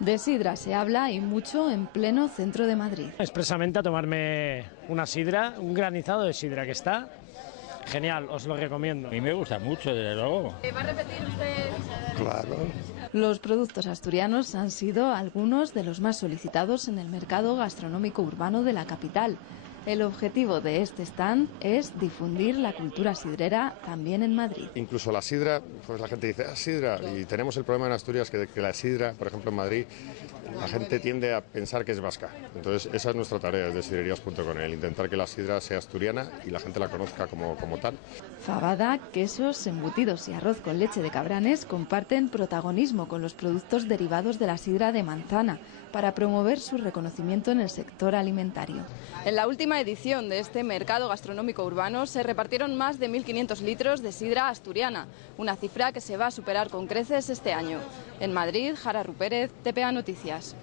De sidra se habla y mucho en pleno centro de Madrid. Expresamente a tomarme una sidra, un granizado de sidra que está genial, os lo recomiendo. A mí me gusta mucho, desde luego. ¿Va a repetir usted? Claro. Los productos asturianos han sido algunos de los más solicitados en el mercado gastronómico urbano de la capital. El objetivo de este stand es difundir la cultura sidrera también en Madrid. Incluso la sidra, pues la gente dice, sidra, y tenemos el problema en Asturias que la sidra, por ejemplo en Madrid, la gente tiende a pensar que es vasca. Entonces esa es nuestra tarea desde sidrerías.com, el intentar que la sidra sea asturiana y la gente la conozca como tal. Fabada, quesos, embutidos y arroz con leche de Cabranes comparten protagonismo con los productos derivados de la sidra de manzana para promover su reconocimiento en el sector alimentario. En la última edición de este mercado gastronómico urbano se repartieron más de 1.500 litros de sidra asturiana, una cifra que se va a superar con creces este año. En Madrid, Jara Rupérez, TPA Noticias.